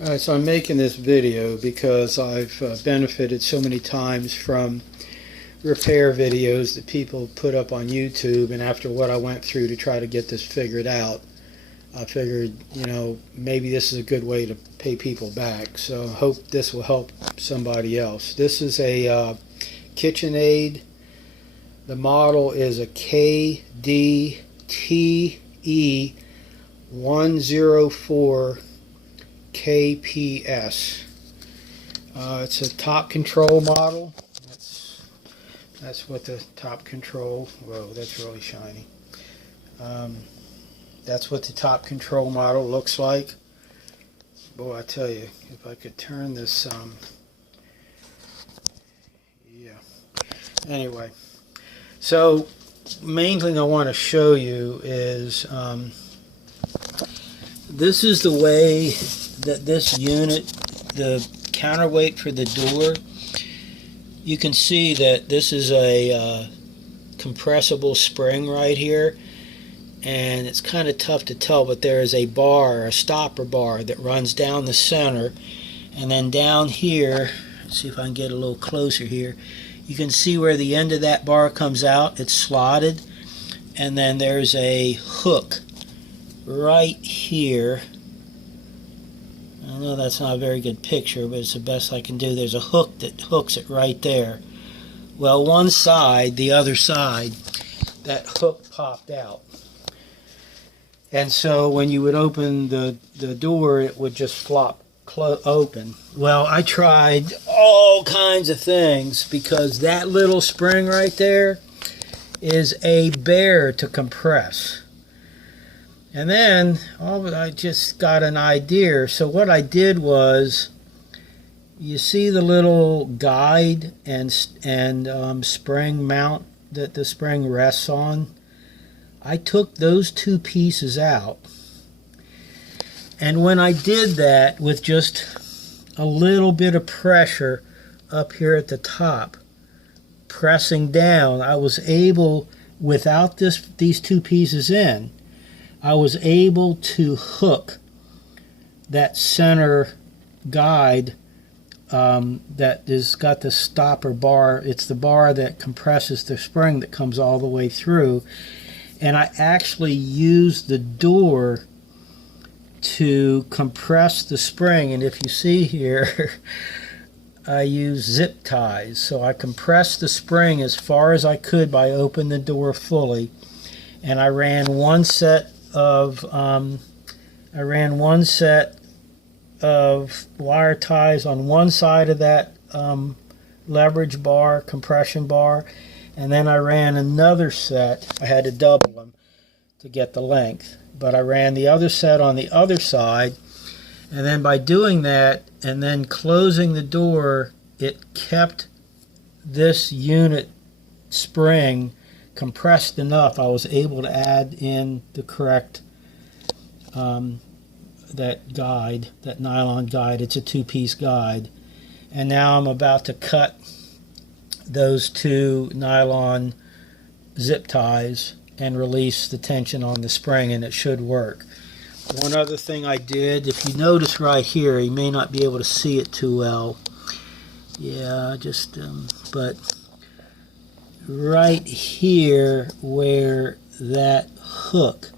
Alright, so I'm making this video because I've benefited so many times from repair videos that people put up on YouTube, and after what I went through to try to get this figured out, I figured, maybe this is a good way to pay people back. So I hope this will help somebody else. This is a KitchenAid. The model is a KDTE104KPS. It's a top control model. That's what the top control. Whoa, that's really shiny. That's what the top control model looks like. Boy, I tell you, if I could turn this, yeah. Anyway, so main thing I want to show you is this is the way that this unit, the counterweight for the door, you can see that this is a compressible spring right here, and it's kind of tough to tell, but there is a bar, a stopper bar that runs down the center, and then down here, let's see if I can get a little closer here, you can see where the end of that bar comes out. It's slotted, and then there's a hook right here. I know that's not a very good picture, but it's the best I can do. There's a hook that hooks it right there. Well, one side, the other side, that hook popped out. And so when you would open the door, it would just flop open. Well, I tried all kinds of things because that little spring right there is a bear to compress. And then I just got an idea. So what I did was, you see the little guide and spring mount that the spring rests on? I took those two pieces out. And when I did that with just a little bit of pressure up here at the top, pressing down, I was able, without these two pieces in, I was able to hook that center guide that has got the stopper bar. It's the bar that compresses the spring that comes all the way through. And I actually used the door to compress the spring. And if you see here, I use zip ties. So I compressed the spring as far as I could by opening the door fully. And I ran one set of wire ties on one side of that leverage bar, compression bar, and then I ran another set. I had to double them to get the length, but I ran the other set on the other side, and then by doing that and then closing the door, it kept this unit spring compressed enough. I was able to add in the correct that guide, that nylon guide. It's a two-piece guide, and now I'm about to cut those two nylon zip ties and release the tension on the spring, and it should work. One other thing I did, if you notice right here, you may not be able to see it too well. Yeah, but right here where that hook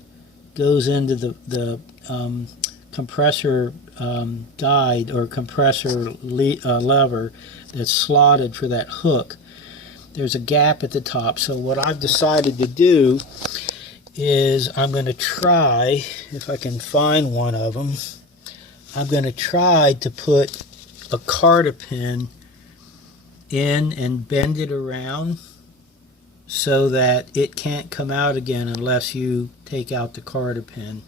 goes into the compressor guide or compressor lever that's slotted for that hook, there's a gap at the top. So what I've decided to do is I'm going to try, if I can find one of them, I'm going to try to put a carter pin in and bend it around so that it can't come out again unless you take out the carter pin.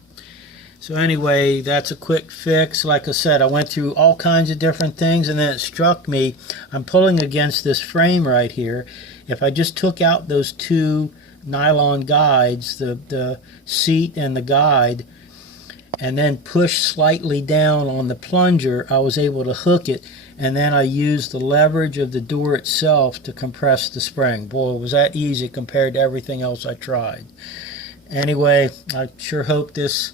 So anyway, that's a quick fix. Like I said, I went through all kinds of different things, and then it struck me, I'm pulling against this frame right here. If I just took out those two nylon guides, the seat and the guide, and then push slightly down on the plunger, I was able to hook it, and then I used the leverage of the door itself to compress the spring. Boy, was that easy compared to everything else I tried. Anyway, I sure hope this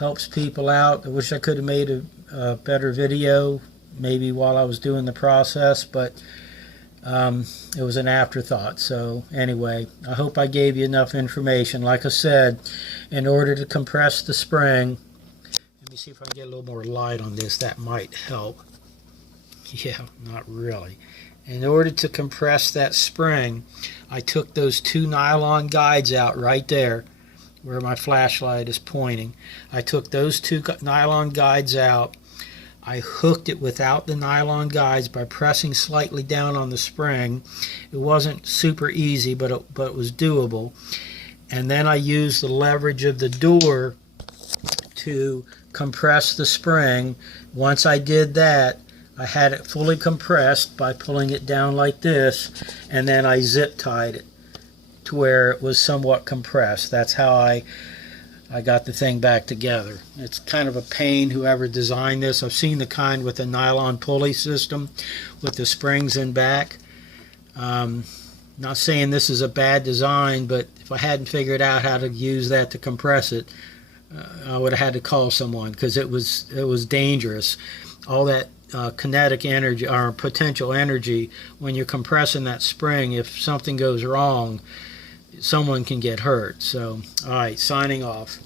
helps people out. I wish I could have made a better video maybe while I was doing the process, but it was an afterthought. So anyway, I hope I gave you enough information. Like I said, in order to compress the spring, let me see if I can get a little more light on this. That might help. Yeah, not really. In order to compress that spring, I took those 2 nylon guides out right there where my flashlight is pointing. I took those 2 nylon guides out. I hooked it without the nylon guides by pressing slightly down on the spring. It wasn't super easy, but it was doable. And then I used the leverage of the door to compress the spring. Once I did that, I had it fully compressed by pulling it down like this, and then I zip tied it to where it was somewhat compressed. That's how I got the thing back together. It's kind of a pain, whoever designed this. I've seen the kind with the nylon pulley system with the springs in back. Not saying this is a bad design, but if I hadn't figured out how to use that to compress it, I would have had to call someone, because it was dangerous. All that kinetic energy or potential energy when you're compressing that spring, if something goes wrong, someone can get hurt. So, all right, signing off.